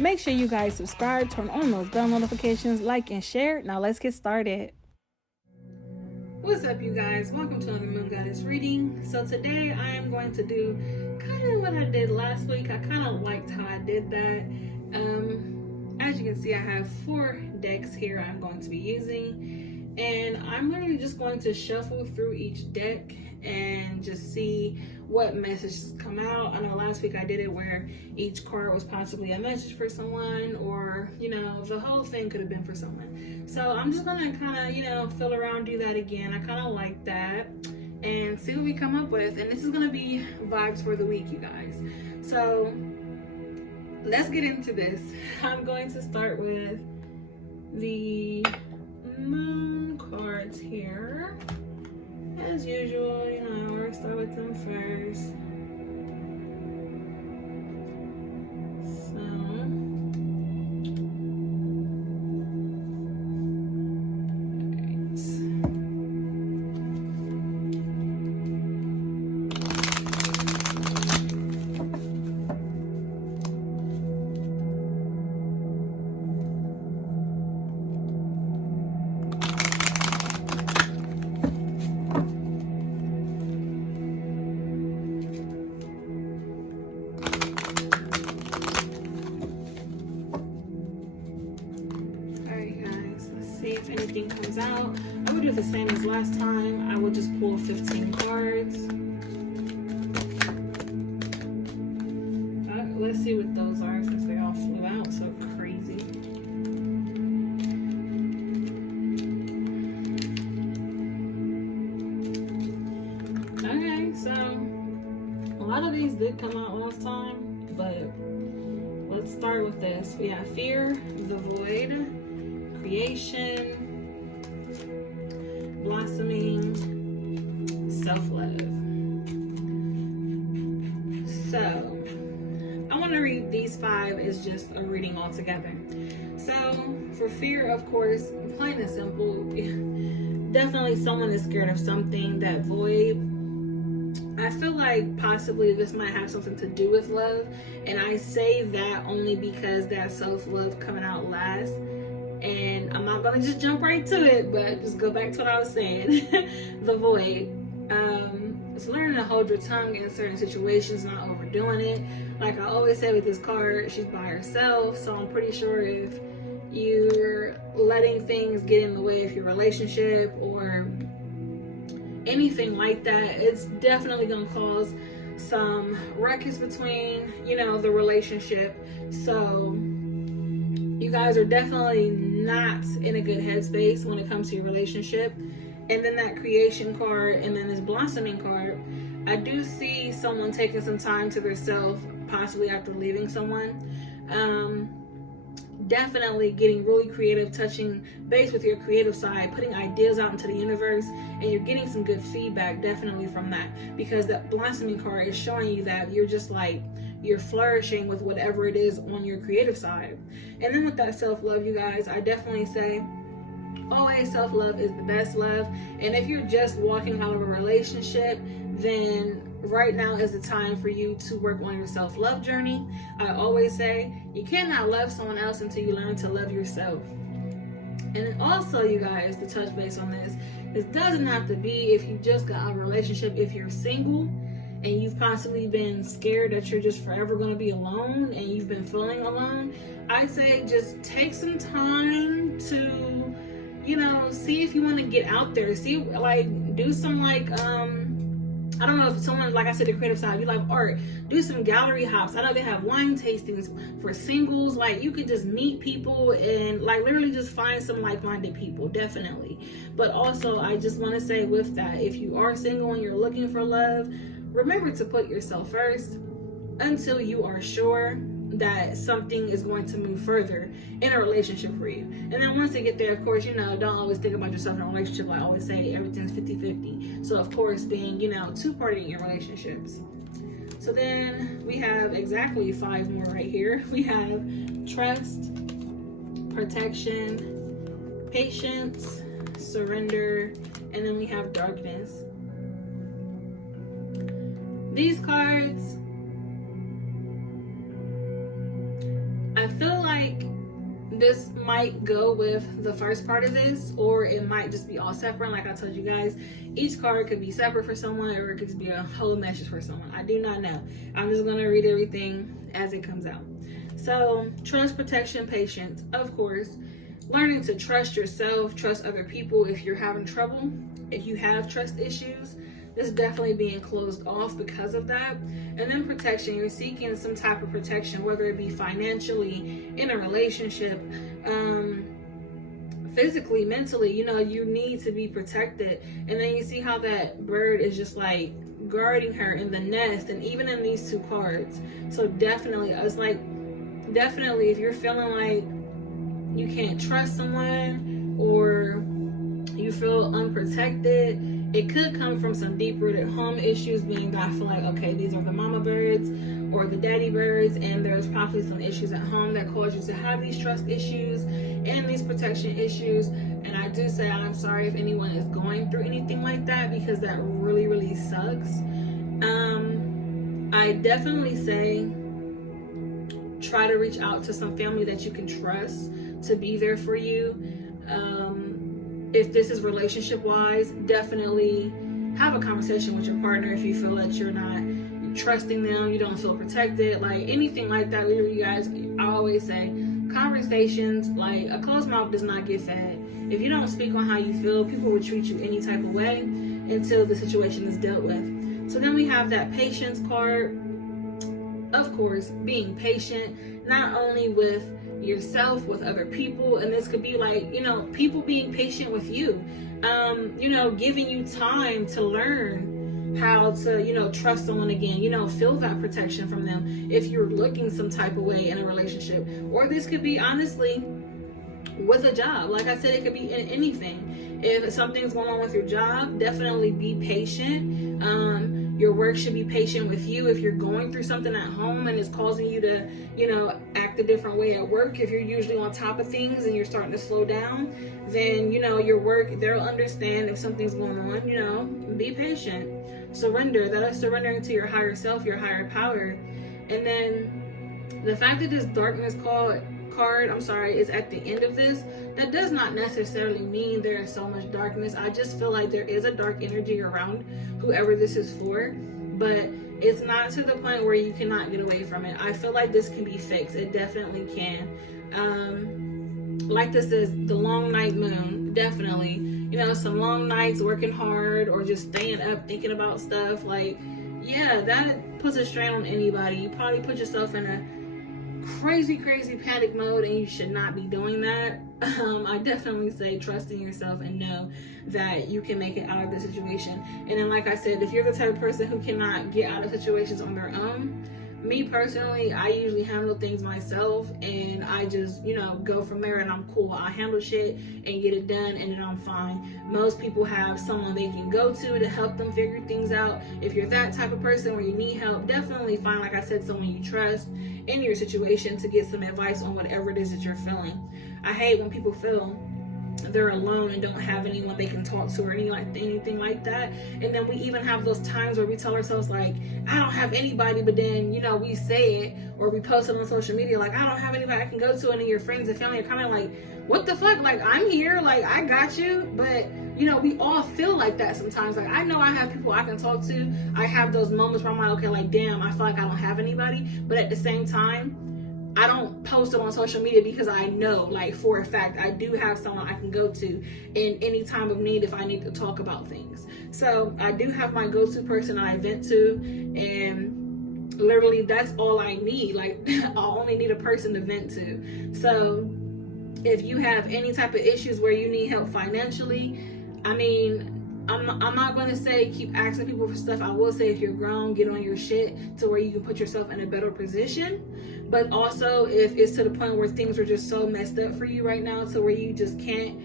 Make sure you guys subscribe, turn on those bell notifications, like and share. Now let's get started. What's up, you guys? Welcome to another Moongoddess reading. So today I am going to do kind of what I did last week. I kind of liked how I did that. As you can see, I have 4 decks here I'm going to be using, and I'm literally just going to shuffle through each deck and just see what messages come out. I know last week I did it where each card was possibly a message for someone, or the whole thing could have been for someone. So I'm just gonna kind of feel around, do that again. I kind of like that, and see what we come up with. And this is gonna be vibes for the week, you guys. So let's get into this. I'm going to start with the moon cards here. As usual, I always start with them first. See if anything comes out. I would do the same as last time. I will just pull 15 cards. Let's see what those are, since they all flew out so crazy. Okay, so a lot of these did come out last time, but let's start with this. We have Fear, the Void, Creation, Blossoming, Self-Love. So I want to read these 5 as just a reading altogether. So for Fear, of course, plain and simple, definitely someone is scared of something. That void, I feel like possibly this might have something to do with love, and I say that only because that self-love coming out last. And I'm not gonna just jump right to it, but just go back to what I was saying. The void. It's learning to hold your tongue in certain situations, not overdoing it. Like I always say with this card, she's by herself, so I'm pretty sure if you're letting things get in the way of your relationship or anything like that, it's definitely gonna cause some ruckus between the relationship. So you guys are definitely not in a good headspace when it comes to your relationship. And then that Creation card, and then this Blossoming card, I do see someone taking some time to themselves, possibly after leaving someone. Definitely getting really creative, touching base with your creative side, putting ideas out into the universe, and you're getting some good feedback definitely from that, because that Blossoming card is showing you that you're just like, you're flourishing with whatever it is on your creative side. And then with that self-love, you guys, I definitely say always self-love is the best love. And if you're just walking out of a relationship, then right now is the time for you to work on your self-love journey. I always say you cannot love someone else until you learn to love yourself. And also, you guys, to touch base on this doesn't have to be if you just got out of a relationship. If you're single and you've possibly been scared that you're just forever going to be alone and you've been feeling alone, I say just take some time to see if you want to get out there. See, like, do some I don't know if someone, like I said, the creative side, you like art, do some gallery hops. I know they have wine tastings for singles. Like, you could just meet people and like literally just find some like-minded people, definitely. But also, I just want to say with that, if you are single and you're looking for love, remember to put yourself first until you are sure that something is going to move further in a relationship for you. And then once they get there, of course, don't always think about yourself in a relationship. I always say everything's 50-50. So of course, being, two-party in your relationships. So then we have exactly 5 more right here. We have trust, protection, patience, surrender, and then we have darkness. These cards, I feel like this might go with the first part of this, or it might just be all separate. Like I told you guys, each card could be separate for someone, or it could be a whole message for someone. I do not know. I'm just going to read everything as it comes out. So, trust, protection, patience. Of course, learning to trust yourself, trust other people if you're having trouble. If you have trust issues, this is definitely being closed off because of that. And then protection, you're seeking some type of protection, whether it be financially, in a relationship, physically, mentally, you need to be protected. And then you see how that bird is just like guarding her in the nest, and even in these two cards. So definitely, it's like, definitely if you're feeling like you can't trust someone, or you feel unprotected, it could come from some deep-rooted home issues, being that I feel like, okay, these are the mama birds or the daddy birds, and there's probably some issues at home that cause you to have these trust issues and these protection issues. And I do say I'm sorry if anyone is going through anything like that, because that really, really sucks. I definitely say try to reach out to some family that you can trust to be there for you. If this is relationship wise, definitely have a conversation with your partner if you feel that you're not trusting them, you don't feel protected, like anything like that. Literally, you guys, I always say conversations, like a closed mouth does not get fed. If you don't speak on how you feel, people will treat you any type of way until the situation is dealt with. So then we have that patience card. Of course, being patient, not only with yourself, with other people, and this could be like, people being patient with you, giving you time to learn how to, trust someone again, feel that protection from them if you're looking some type of way in a relationship. Or this could be, honestly, with a job. Like I said, it could be in anything. If something's going on with your job, definitely be patient. Your work should be patient with you. If you're going through something at home and it's causing you to, act a different way at work, if you're usually on top of things and you're starting to slow down, then, your work, they'll understand if something's going on, be patient. Surrender. That is surrendering to your higher self, your higher power. And then the fact that this darkness card, is at the end of this, that does not necessarily mean there is so much darkness. I just feel like there is a dark energy around whoever this is for, but it's not to the point where you cannot get away from it. I feel like this can be fixed. It definitely can. Like this is the long night moon, definitely. Some long nights working hard or just staying up thinking about stuff, like, yeah, that puts a strain on anybody. You probably put yourself in a crazy panic mode, and you should not be doing that. I definitely say trust in yourself and know that you can make it out of the situation. And then, like I said, if you're the type of person who cannot get out of situations on their own, me personally, I usually handle things myself, and I just, go from there, and I'm cool. I handle shit and get it done, and then I'm fine. Most people have someone they can go to help them figure things out. If you're that type of person where you need help, definitely find, like I said, someone you trust in your situation to get some advice on whatever it is that you're feeling. I hate when people feel they're alone and don't have anyone they can talk to or anything like that. And then we even have those times where we tell ourselves, like, I don't have anybody, but then we say it or we post it on social media, like, I don't have anybody I can go to, and then your friends and family are coming like, what the fuck, like, I'm here, like, I got you. But we all feel like that sometimes. Like, I know I have people I can talk to. I have those moments where I'm like, okay, like, damn, I feel like I don't have anybody. But at the same time, I don't post it on social media, because I know, like, for a fact, I do have someone I can go to in any time of need if I need to talk about things. So I do have my go-to person I vent to, and literally that's all I need. Like, I only need a person to vent to. So if you have any type of issues where you need help financially, I'm not going to say keep asking people for stuff. I will say, if you're grown, get on your shit to where you can put yourself in a better position. But also, if it's to the point where things are just so messed up for you right now, to where you just can't,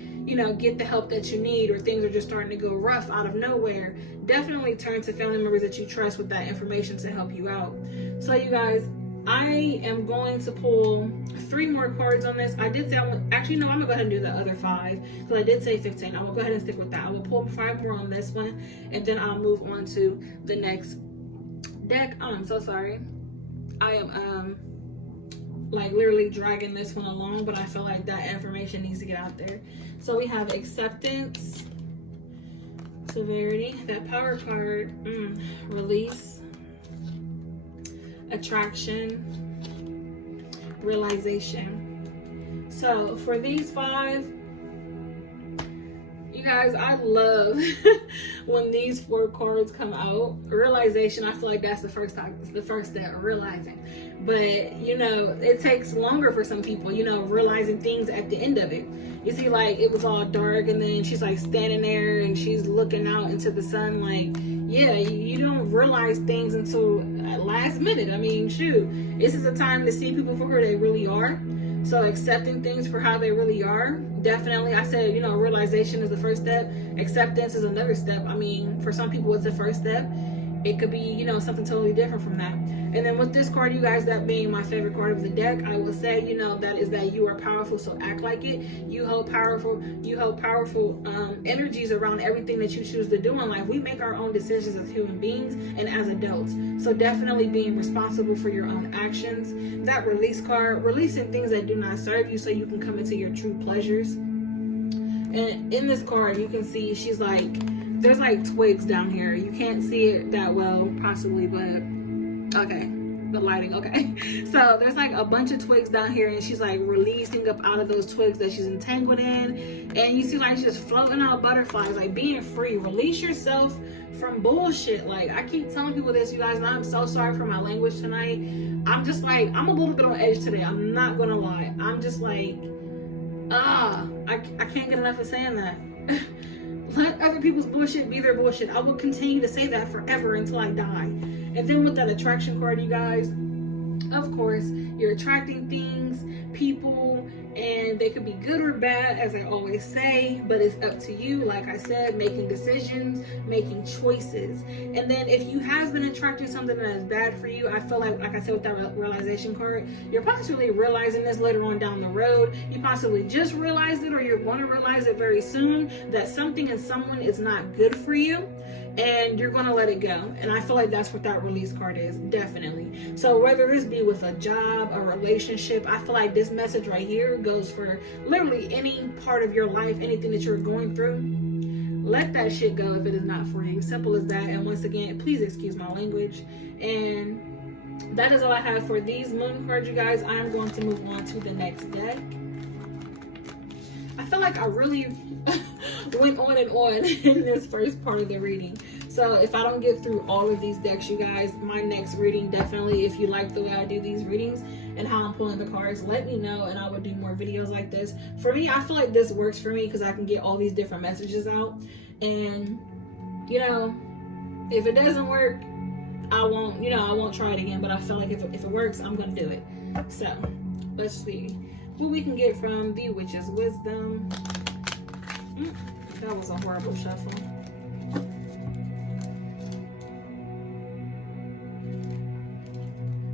get the help that you need, or things are just starting to go rough out of nowhere, definitely turn to family members that you trust with that information to help you out. So you guys, I am going to pull 3 more cards on this. I did say I'm going to go ahead and do the other 5, because I did say 15. I'm going to go ahead and stick with that. I will pull 5 more on this one, and then I'll move on to the next deck. Oh, I'm so sorry. I am like literally dragging this one along, but I feel like that information needs to get out there. So we have acceptance, severity, that power card, release, attraction, realization. So for these 5, you guys, I love when these 4 cards come out. Realization, I feel like that's the first time, it's the first step, realizing. But you know, it takes longer for some people, you know, realizing things at the end of it. You see, like, it was all dark, and then she's like standing there and she's looking out into the sun, like, yeah, you don't realize things until last minute. I mean, shoot, this is a time to see people for who they really are. So accepting things for how they really are, definitely. I said, you know, realization is the first step. Acceptance is another step. I mean, for some people, it's the first step. It could be, you know, something totally different from that. And then with this card, you guys, that being my favorite card of the deck, I will say, you know, that is that you are powerful, so act like it. You hold powerful energies around everything that you choose to do in life. We make our own decisions as human beings and as adults. So definitely being responsible for your own actions. That release card, releasing things that do not serve you so you can come into your true pleasures. And in this card, you can see she's like, there's like twigs down here. You can't see it that well, possibly, but okay, the lighting, okay. So there's like a bunch of twigs down here, and she's like releasing up out of those twigs that she's entangled in. And you see like she's just floating out butterflies, like being free. Release yourself from bullshit. Like, I keep telling people this, you guys, and I'm so sorry for my language tonight. I'm just like, I'm a little bit on edge today. I'm not gonna lie. I'm just like, I can't get enough of saying that. Let other people's bullshit be their bullshit. I will continue to say that forever until I die. And then with that attraction card, you guys, of course, you're attracting things, people, and they could be good or bad, as I always say, but it's up to you. Like I said, making decisions, making choices. And then if you have been attracting something that is bad for you, I feel like I said with that realization card, you're possibly realizing this later on down the road. You possibly just realized it, or you're going to realize it very soon, that something and someone is not good for you. And you're going to let it go. And I feel like that's what that release card is, definitely. So whether this be with a job, a relationship, I feel like this message right here goes for literally any part of your life, anything that you're going through. Let that shit go if it is not for you. Simple as that. And once again, please excuse my language. And that is all I have for these moon cards, you guys. I am going to move on to the next deck. I feel like I really went on and on in this first part of the reading. So if I don't get through all of these decks, you guys, my next reading, definitely, if you like the way I do these readings and how I'm pulling the cards, let me know and I will do more videos like this. For me, I feel like this works for me because I can get all these different messages out. And, you know, if it doesn't work, I won't try it again. But I feel like if it works, I'm going to do it. So let's see what we can get from the Witch's Wisdom. That was a horrible shuffle.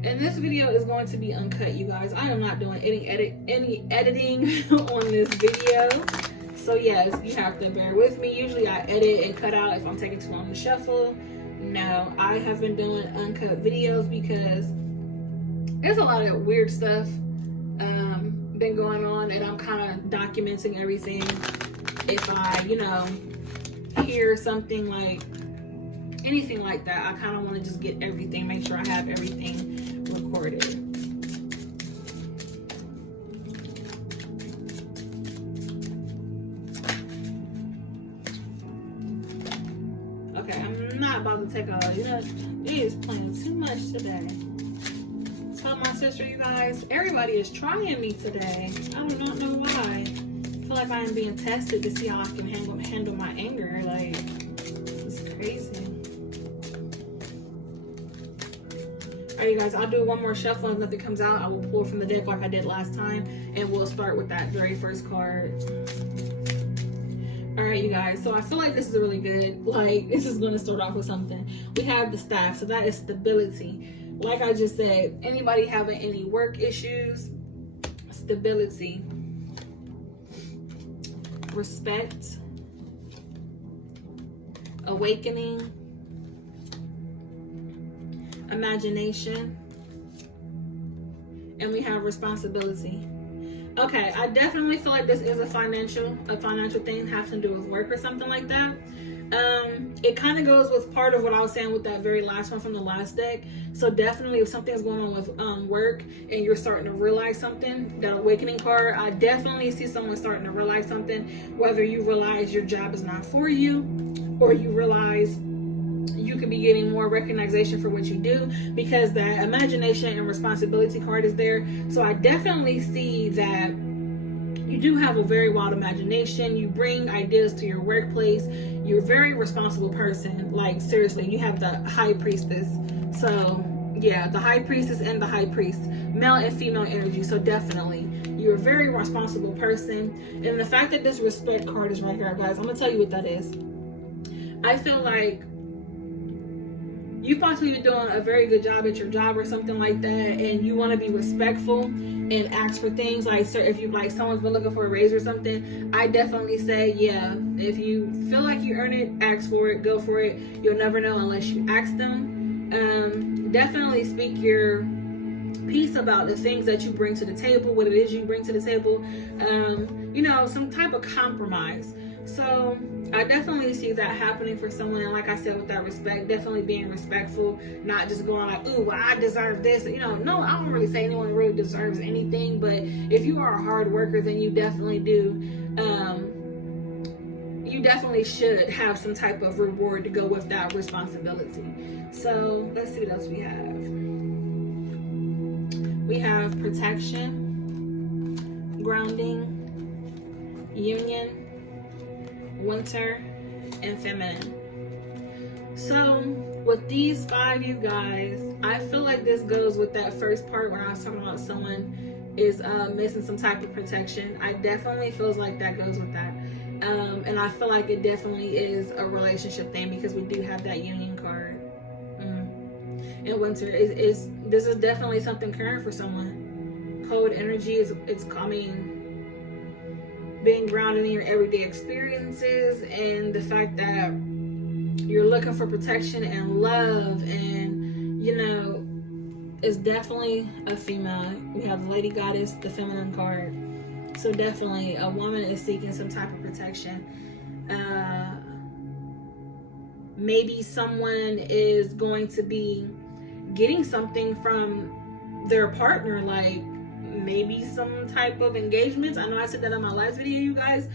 And this video is going to be uncut, you guys. I am not doing any editing on this video. So yes, you have to bear with me. Usually I edit and cut out if I'm taking too long to shuffle. No, I have been doing uncut videos because there's a lot of weird stuff been going on, and I'm kind of documenting everything. If I, hear something like anything like that, I kind of want to just get everything, make sure I have everything recorded. Okay, I'm not about to take all, it is playing too much today. Tell my sister, you guys, everybody is trying me today. I do not know why. I feel like I am being tested to see how I can handle my anger. Like, it's crazy. Alright, you guys, I'll do one more shuffle. If nothing comes out, I will pull from the deck like I did last time, and we'll start with that very first card. Alright, you guys, so I feel like this is really good. Like, this is going to start off with something. We have the Staff, so that is stability. Like I just said, anybody having any work issues, stability, respect, awakening, imagination, and we have responsibility. Okay, I definitely feel like this is a financial thing, has to do with work or something like that. It kind of goes with part of what I was saying with that very last one from the last deck. So definitely if something's going on with work and you're starting to realize something, that awakening card, I definitely see someone starting to realize something, whether you realize your job is not for you, or you realize you could be getting more recognition for what you do, because that imagination and responsibility card is there. So I definitely see that you do have a very wild imagination. You bring ideas to your workplace. You're a very responsible person. Like, seriously, you have the high priestess. So yeah, the high priestess and the high priest, male and female energy. So definitely you're a very responsible person. And the fact that this respect card is right here, guys, I'm gonna tell you what that is. I feel like you've possibly been doing a very good job at your job or something like that, and you want to be respectful and ask for things. Like, sir, if you like someone's been looking for a raise or something, I definitely say, yeah, if you feel like you earn it, ask for it, go for it. You'll never know unless you ask them. Definitely speak your piece about the things that you bring to the table, what it is you bring to the table, you know, some type of compromise. So I definitely see that happening for someone. And like I said, with that respect, definitely being respectful, not just going like, ooh, well, I deserve this. You know, no, I don't really say anyone really deserves anything. But if you are a hard worker, then you definitely do. You definitely should have some type of reward to go with that responsibility. So let's see what else we have. We have protection, grounding, union, winter, and feminine. So with these 5, you guys, I feel like this goes with that first part when I was talking about someone is missing some type of protection. I definitely feels like that goes with that. And I feel like it definitely is a relationship thing, because we do have that union card. And winter is this is definitely something current for someone. Cold energy is being grounded in your everyday experiences, and the fact that you're looking for protection and love, and you know, it's definitely a female. We have the Lady Goddess, the feminine card. So definitely a woman is seeking some type of protection. Maybe someone is going to be getting something from their partner, like maybe some type of engagements. I know I said that in my last video, you guys.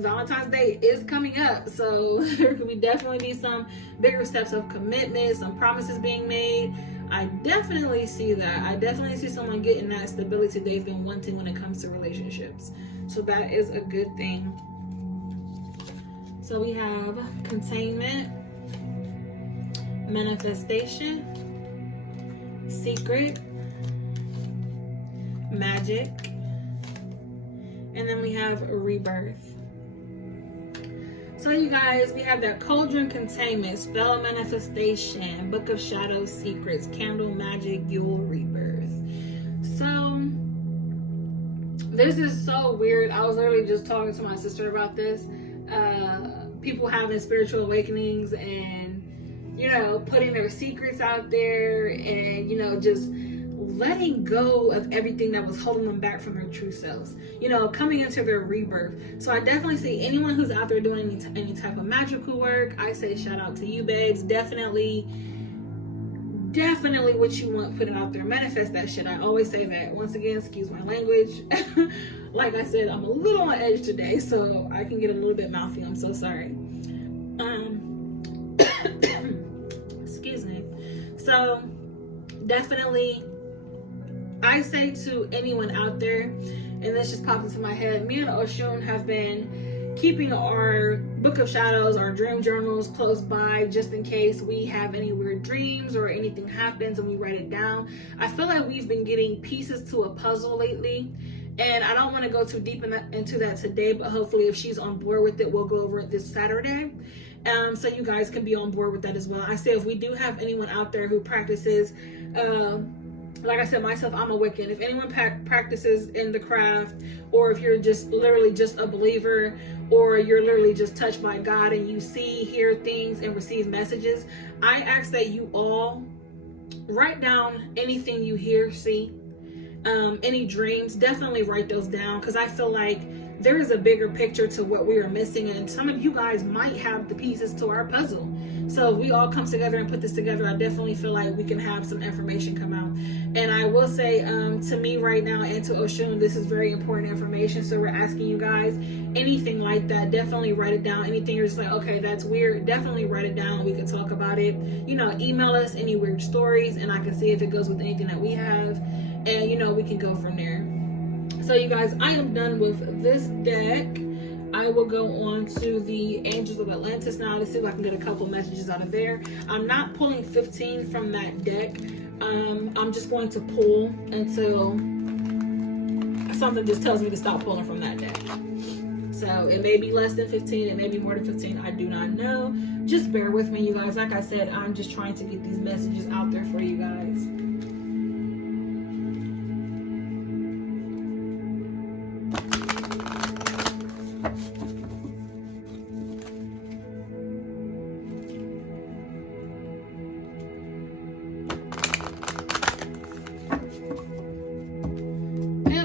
Valentine's Day is coming up, so there could definitely be some bigger steps of commitment, some promises being made. I definitely see that. I definitely see someone getting that stability they've been wanting when it comes to relationships. So that is a good thing. So we have containment, manifestation, secret, magic, and then we have rebirth. So you guys, we have that cauldron, containment, spell, manifestation, book of shadows, secrets, candle, magic, Yule, rebirth. So this is so weird. I was literally just talking to my sister about this. People having spiritual awakenings and, you know, putting their secrets out there, and, you know, just letting go of everything that was holding them back from their true selves, you know, coming into their rebirth. So I definitely see anyone who's out there doing any type of magical work, I say shout out to you, babes. Definitely what you want, put it out there, manifest that shit. I always say that. Once again, excuse my language. Like I said, I'm a little on edge today, so I can get a little bit mouthy. I'm so sorry. Excuse me. So definitely I say to anyone out there, and this just popped into my head, me and Oshun have been keeping our book of shadows, our dream journals close by, just in case we have any weird dreams or anything happens and we write it down. I feel like we've been getting pieces to a puzzle lately, and I don't want to go too deep into that today, but hopefully if she's on board with it, we'll go over it this Saturday. So you guys can be on board with that as well. I say if we do have anyone out there who practices, like I said, myself, I'm a Wiccan. If anyone practices in the craft, or if you're just literally just a believer, or you're literally just touched by God and you see, hear things, and receive messages, I ask that you all write down anything you hear, see, any dreams. Definitely write those down, because I feel like there is a bigger picture to what we are missing, and some of you guys might have the pieces to our puzzle. So if we all come together and put this together, I definitely feel like we can have some information come out. And I will say, to me right now and to Oshun, this is very important information. So we're asking you guys, anything like that, definitely write it down. Anything you're just like, okay, that's weird, definitely write it down. We can talk about it. You know, email us any weird stories, and I can see if it goes with anything that we have, and you know, we can go from there. So you guys, I am done with this deck. I will go on to the Angels of Atlantis now to see if I can get a couple messages out of there. I'm not pulling 15 from that deck. I'm just going to pull until something just tells me to stop pulling from that deck. So it may be less than 15, it may be more than 15, I do not know. Just bear with me, you guys. Like I said, I'm just trying to get these messages out there for you guys.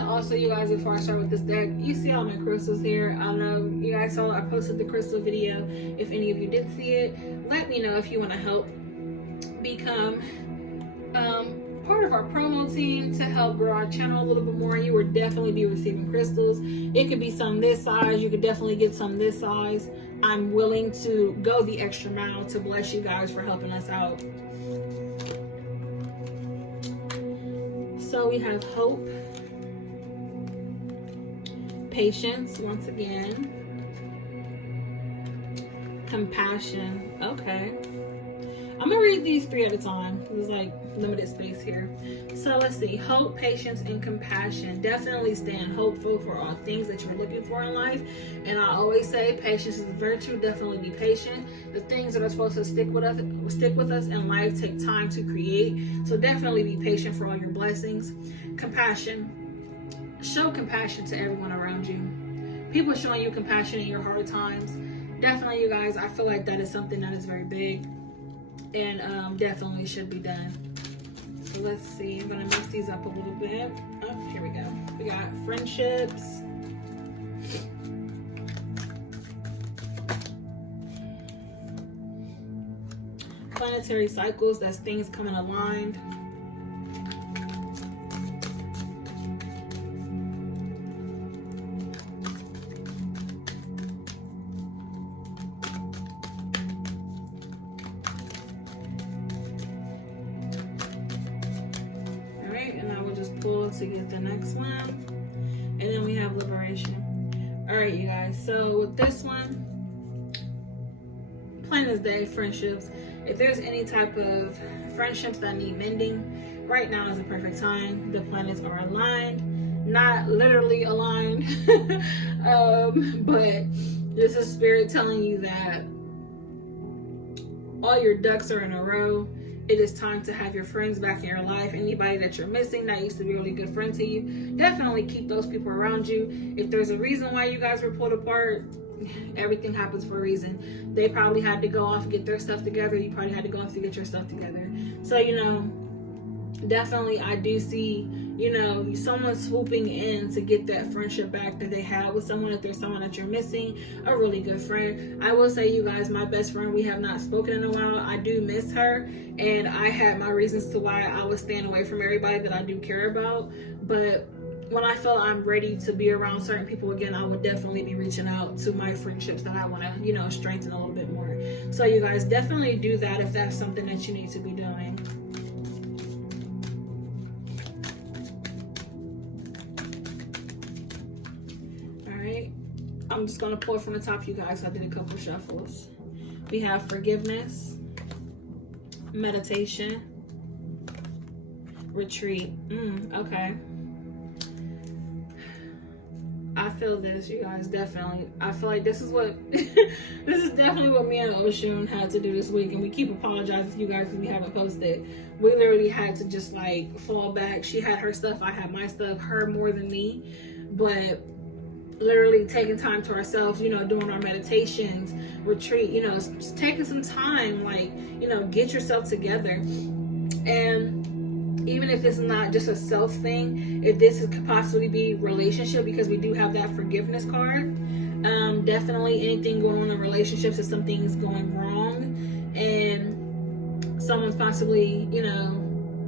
Also, you guys, before I start with this deck, you see all my crystals here. I know you guys saw I posted the crystal video. If any of you did see it, let me know if you want to help become part of our promo team to help grow our channel a little bit more. You will definitely be receiving crystals. It could be some this size. You could definitely get some this size. I'm willing to go the extra mile to bless you guys for helping us out. So we have hope, patience, once again, compassion. Okay, I'm gonna read these 3 at a time. There's like limited space here. So let's see, hope, patience, and compassion. Definitely stand hopeful for all things that you're looking for in life. And I always say patience is a virtue. Definitely be patient. The things that are supposed to stick with us in life take time to create. So definitely be patient for all your blessings. Compassion. Show compassion to everyone around you. People showing you compassion in your hard times. Definitely, you guys, I feel like that is something that is very big and definitely should be done. So let's see. I'm going to mix these up a little bit. Oh, here we go. We got friendships. Planetary cycles. That's things coming aligned. To get the next one, and then we have liberation. All right, you guys, so with this one, plain as day, friendships. If there's any type of friendships that need mending, right now is the perfect time. The planets are aligned, not literally aligned, but this is spirit telling you that all your ducks are in a row. It is time to have your friends back in your life. Anybody that you're missing that used to be a really good friend to you, definitely keep those people around you. If there's a reason why you guys were pulled apart, everything happens for a reason. They probably had to go off, get their stuff together. You probably had to go off to get your stuff together. So, you know, definitely I do see, you know, someone swooping in to get that friendship back that they had with someone. If there's someone that you're missing, a really good friend. I will say, you guys, my best friend, we have not spoken in a while. I do miss her, and I had my reasons to why I was staying away from everybody that I do care about. But when I feel I'm ready to be around certain people again, I would definitely be reaching out to my friendships that I want to, you know, strengthen a little bit more. So you guys definitely do that if that's something that you need to be doing. I'm just going to pull from the top, you guys. I did a couple shuffles. We have forgiveness, meditation, retreat. Okay. I feel this, you guys, definitely. I feel like this is what this is definitely what me and Oshun had to do this week, and we keep apologizing to you guys because we haven't posted. We literally had to just like fall back. She had her stuff, I had my stuff, her more than me, but literally taking time to ourselves, you know, doing our meditations, retreat, you know, just taking some time, like, you know, get yourself together. And even if it's not just a self thing, if this could possibly be relationship, because we do have that forgiveness card. Definitely anything going on in relationships, if something's going wrong and someone's possibly, you know,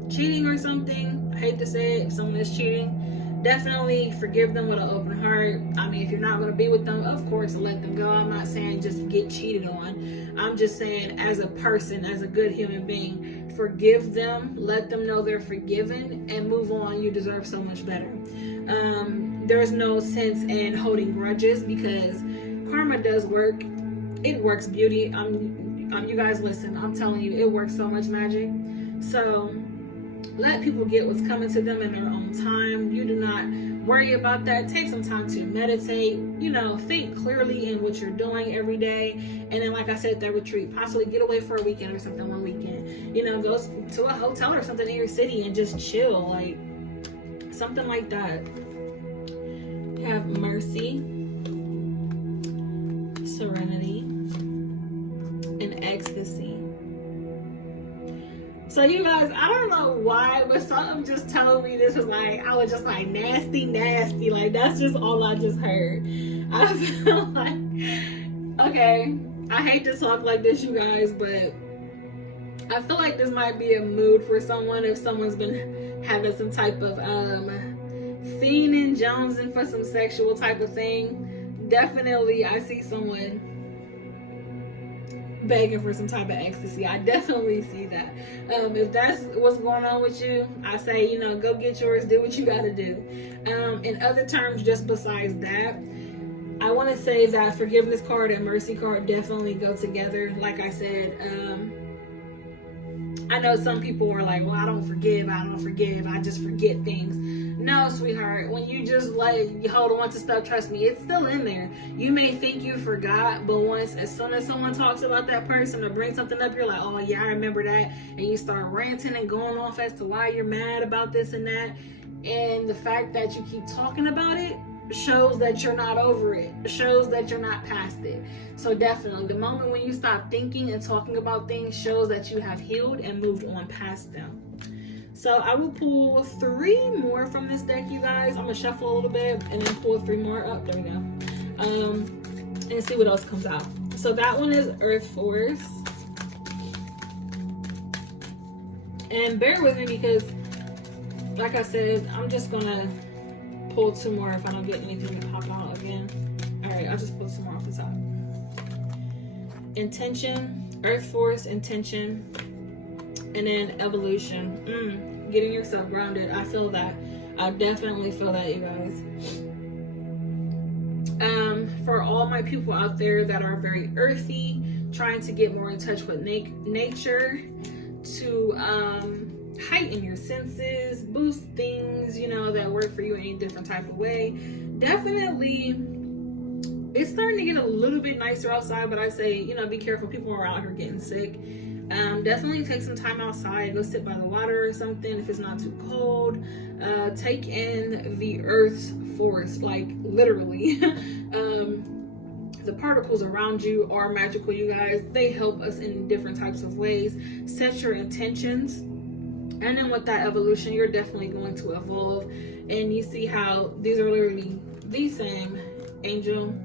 cheating or something. I hate to say it, if someone is cheating, definitely forgive them with an open heart. I mean, if you're not going to be with them, of course, let them go. I'm not saying just get cheated on. I'm just saying, as a person, as a good human being, forgive them, let them know they're forgiven, and move on. You deserve so much better. There's no sense in holding grudges, because karma does work. It works beauty. You guys listen, I'm telling you, it works so much magic. So let people get what's coming to them in their own time. You do not worry about that. Take some time to meditate, you know, think clearly in what you're doing every day. And then, like I said, that retreat, possibly get away for a weekend or something, one weekend. You know, go to a hotel or something in your city and just chill, like something like that. Have mercy, serenity, and ecstasy. So you guys, I don't know why, but something just told me this was like, I was just like nasty. Like, that's just all I just heard. I feel like, okay, I hate to talk like this, you guys, but I feel like this might be a mood for someone if someone's been having some type of fiending, jonesing for some sexual type of thing. Definitely, I see someone begging for some type of ecstasy. I definitely see that. If that's what's going on with you, I say, you know, go get yours, do what you gotta do. In other terms, just besides that, I want to say that forgiveness card and mercy card definitely go together. Like I said, I know some people are like, well, I don't forgive, I just forget things. No, sweetheart, when you just you hold on to stuff, trust me, it's still in there. You may think you forgot, but as soon as someone talks about that person or brings something up, you're like, oh yeah, I remember that. And you start ranting and going off as to why you're mad about this and that. And the fact that you keep talking about it shows that you're not over it, shows that you're not past it. So definitely, the moment when you stop thinking and talking about things shows that you have healed and moved on past them. So I will pull 3 more from this deck, you guys. I'm gonna shuffle a little bit and then pull 3 more up. There we go. And see what else comes out. So that one is Earth Force. And bear with me because, like I said, I'm just gonna pull 2 more if I don't get anything to pop out again. All right, I'll just pull some more off the top. Intention, Earth Force, intention, and then evolution. Getting yourself grounded. I feel that. I definitely feel that, you guys. For all my people out there that are very earthy, trying to get more in touch with nature, to heighten your senses, boost things, you know, that work for you in a different type of way. Definitely, it's starting to get a little bit nicer outside, but I say, you know, be careful. People are out here getting sick. Definitely take some time outside. Go sit by the water or something if it's not too cold. Take in the Earth's force, like literally. The particles around you are magical, you guys. They help us in different types of ways. Set your intentions. And then with that evolution, you're definitely going to evolve. And you see how these are literally the same angel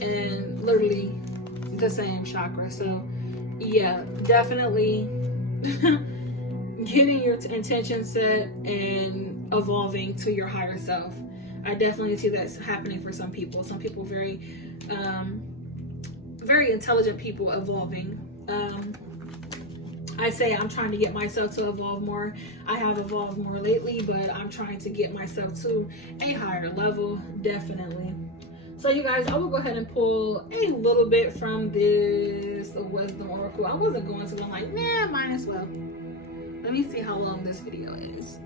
and literally the same chakra. So yeah, definitely getting your intention set and evolving to your higher self. I definitely see that's happening for some people. Some people very intelligent people evolving. I say I'm trying to get myself to evolve more. I have evolved more lately, but I'm trying to get myself to a higher level, definitely. So you guys, I will go ahead and pull a little bit from this Wisdom Oracle. I wasn't going to, but I'm like, nah, might as well. Let me see how long this video is.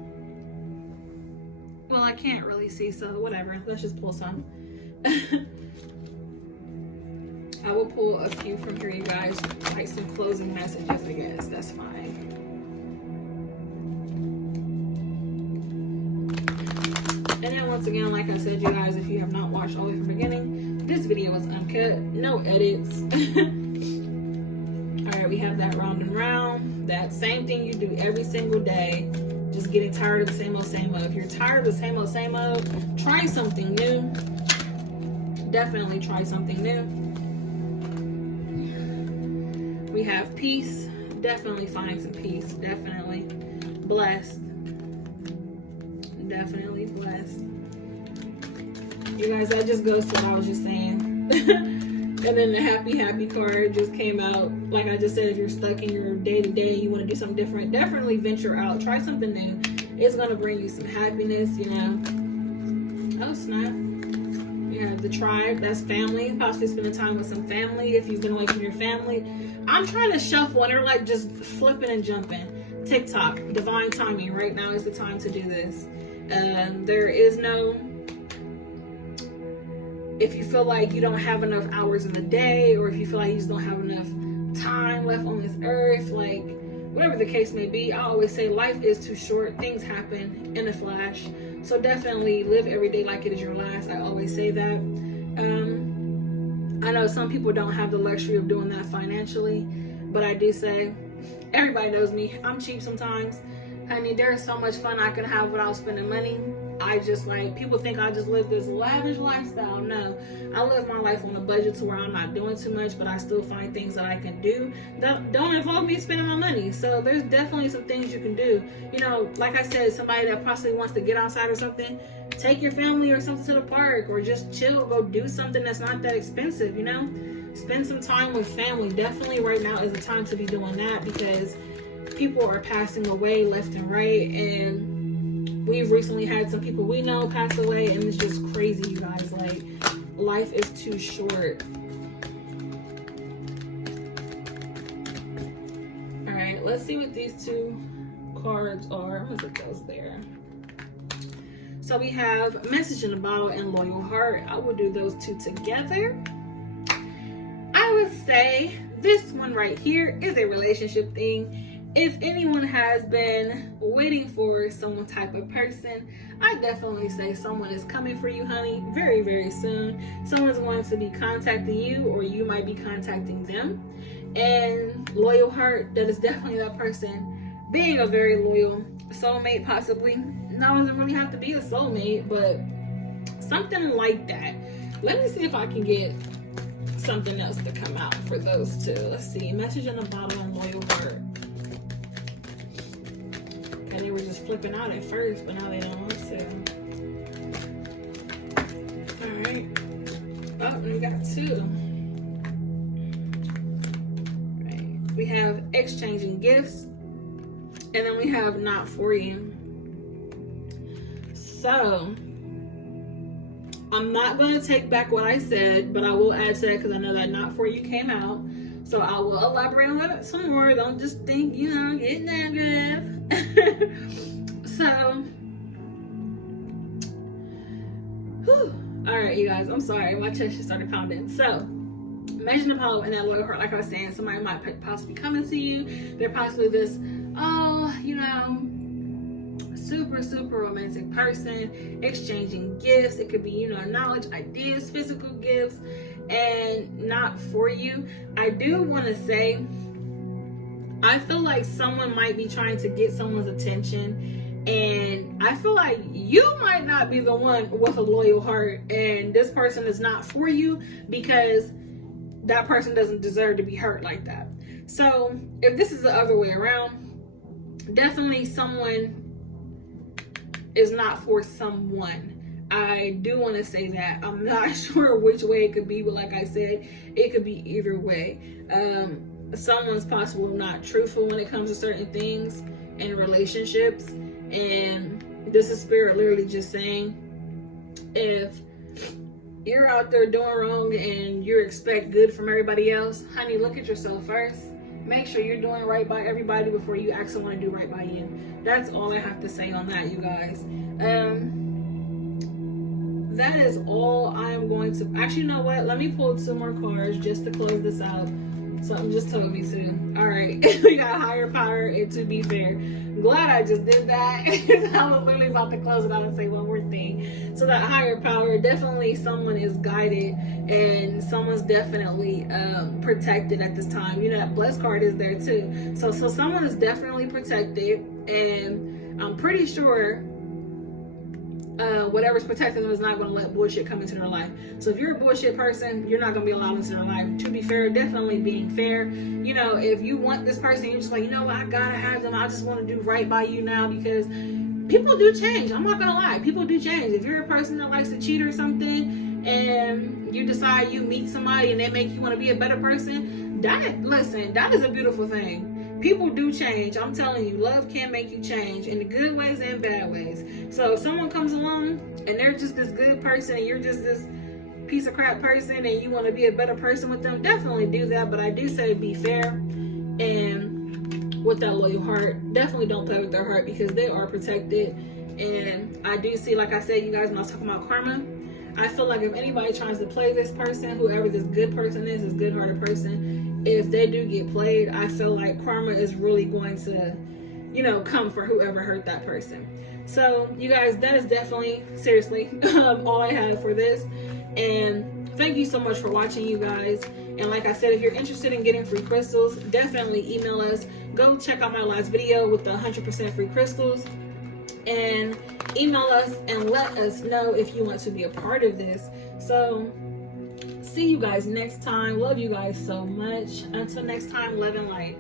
Well, I can't really see, so whatever. Let's just pull some. I will pull a few from here, you guys. Like some closing messages, I guess. That's fine. And then once again, like I said, you guys, if you have not watched all the way from the beginning, this video is uncut, no edits. All right, we have that round and round, that same thing you do every single day, just getting tired of the same old, same old. If you're tired of the same old, try something new. Definitely try something new. We have peace. Definitely find some peace. Definitely blessed. Definitely blessed. You guys, that just goes to what I was just saying. And then the happy card just came out. Like I just said, if you're stuck in your day-to-day, you want to do something different, definitely venture out. Try something new. It's going to bring you some happiness, you know. Oh, snap. You have the tribe. That's family. Possibly spending time with some family if you've been away from your family. I'm trying to shuffle and they're like just flipping and jumping. TikTok. Divine timing. Right now is the time to do this. There is no... If you feel like you don't have enough hours in the day, or if you feel like you just don't have enough time left on this earth, like whatever the case may be, I always say life is too short. Things happen in a flash. So definitely live every day like it is your last. I always say that. I know some people don't have the luxury of doing that financially, but I do say, everybody knows me. I'm cheap sometimes. Honey, there's so much fun I can have without spending money. I just like, people think I just live this lavish lifestyle. No, I live my life on a budget to where I'm not doing too much, but I still find things that I can do that don't involve me spending my money. So there's definitely some things you can do. You know, like I said, somebody that possibly wants to get outside or something, take your family or something to the park, or just chill, go do something that's not that expensive, you know? Spend some time with family. Definitely right now is the time to be doing that, because people are passing away left and right, and we've recently had some people we know pass away, and it's just crazy, you guys. Like, life is too short. All right, let's see what these two cards are. I'm gonna put those there. So we have Message in a Bottle and Loyal Heart. I will do those two together. I would say this one right here is a relationship thing. If anyone has been waiting for some type of person, I definitely say someone is coming for you, honey, very, very soon. Someone's going to be contacting you, or you might be contacting them. And Loyal Heart, that is definitely that person being a very loyal soulmate, possibly. Now, it doesn't really have to be a soulmate, but something like that. Let me see if I can get something else to come out for those two. Let's see. Message in a Bottle and Loyal Heart. And they were just flipping out at first, but now they don't want to. Alright. Oh, we got two. Right. We have exchanging gifts. And then we have not for you. So, I'm not going to take back what I said, but I will add to that because I know that not for you came out. So I will elaborate on it some more. Don't just think, you know, get negative. So, all right, you guys, I'm sorry, my chest just started pounding. So, Imagine Apollo and that Loyal Heart, like I was saying, somebody might possibly coming to you. They're possibly this, you know, super romantic person, exchanging gifts. It could be, you know, knowledge, ideas, physical gifts, and not for you. I do want to say, I feel like someone might be trying to get someone's attention, and I feel like you might not be the one with a loyal heart, and this person is not for you because that person doesn't deserve to be hurt like that. So if this is the other way around, definitely someone is not for someone. I do want to say that. I'm not sure which way it could be, but like I said, it could be either way. Someone's possibly not truthful when it comes to certain things in relationships, and this is spirit literally just saying, if you're out there doing wrong and you expect good from everybody else, honey, look at yourself first. Make sure you're doing right by everybody before you ask someone to do right by you. That's all I have to say on that, you guys. That is all I am going to... Actually, you know what? Let me pull 2 more cards just to close this out. Something just told me to. All right, we got higher power and to be fair. Glad I just did that. I was literally about to close it out and say one more thing. So that higher power, definitely someone is guided and someone's definitely protected at this time. You know, that blessed card is there too. So someone is definitely protected, and I'm pretty sure whatever's protecting them is not going to let bullshit come into their life. So if you're a bullshit person, you're not going to be allowed into their life. To be fair, definitely being fair. You know, if you want this person, you're just like, you know what, I gotta have them. I just want to do right by you now, because people do change. I'm not going to lie. People do change. If you're a person that likes to cheat or something, and you decide you meet somebody and they make you want to be a better person, that is a beautiful thing. People do change. I'm telling you, love can make you change in the good ways and bad ways. So if someone comes along and they're just this good person and you're just this piece of crap person and you want to be a better person with them, definitely do that. But I do say be fair and with that loyal heart. Definitely don't play with their heart, because they are protected. And I do see, like I said, you guys, when I was talking about karma, I feel like if anybody tries to play this person, whoever this good person is, this good-hearted person, if they do get played, I feel like karma is really going to, you know, come for whoever hurt that person. So, you guys, that is definitely, seriously, all I had for this. And thank you so much for watching, you guys. And like I said, if you're interested in getting free crystals, definitely email us. Go check out my last video with the 100% free crystals. And email us and let us know if you want to be a part of this. So see you guys next time. Love you guys so much. Until next time, love and light.